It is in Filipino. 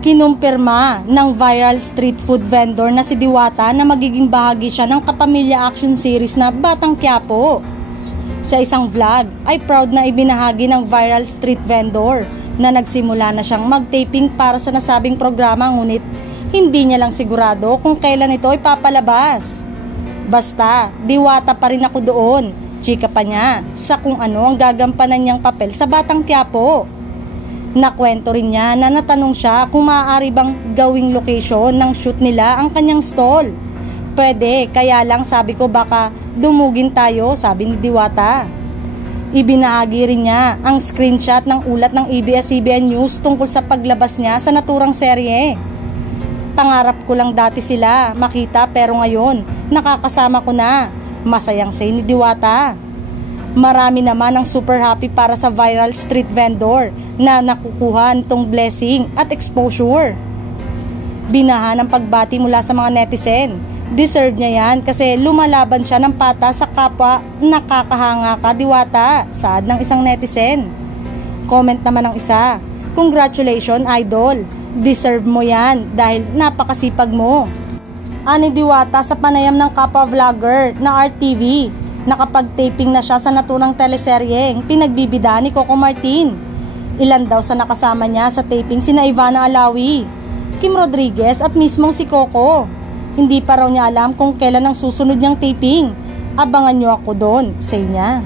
Kinumpirma ng viral street food vendor na si Diwata na magiging bahagi siya ng kapamilya action series na Batang Quiapo. Sa isang vlog ay proud na ibinahagi ng viral street vendor na nagsimula na siyang mag-taping para sa nasabing programa, ngunit hindi niya lang sigurado kung kailan ito ipapalabas. Basta, Diwata pa rin ako doon, chika pa niya sa kung ano ang gagampanan niyang papel sa Batang Quiapo. Nakwento rin niya na natanong siya kung maaari bang gawing location ng shoot nila ang kanyang stall. Pwede, kaya lang sabi ko baka dumugin tayo, sabi ni Diwata. Ibinahagi rin niya ang screenshot ng ulat ng ABS-CBN News tungkol sa paglabas niya sa naturang serye. Pangarap ko lang dati sila makita pero ngayon nakakasama ko na, masayang say ni Diwata. Marami naman ang super happy para sa viral street vendor na nakukuha nitong blessing at exposure. Binahan ang pagbati mula sa mga netizen. Deserve niya yan kasi lumalaban siya ng pata sa kapwa. Nakakahanga ka, Diwata, saad ng isang netizen. Comment naman ng isa, congratulations idol, deserve mo yan dahil napakasipag mo. Ani Diwata sa panayam ng kapwa vlogger na RTV. Nakapag-taping na siya sa naturang teleseryeng pinagbibidahan ni Coco Martin. Ilan daw sa nakasama niya sa taping sina Ivana Alawi, Kim Rodriguez at mismong si Coco. Hindi pa raw niya alam kung kailan ang susunod niyang taping. Abangan niyo ako doon, say niya.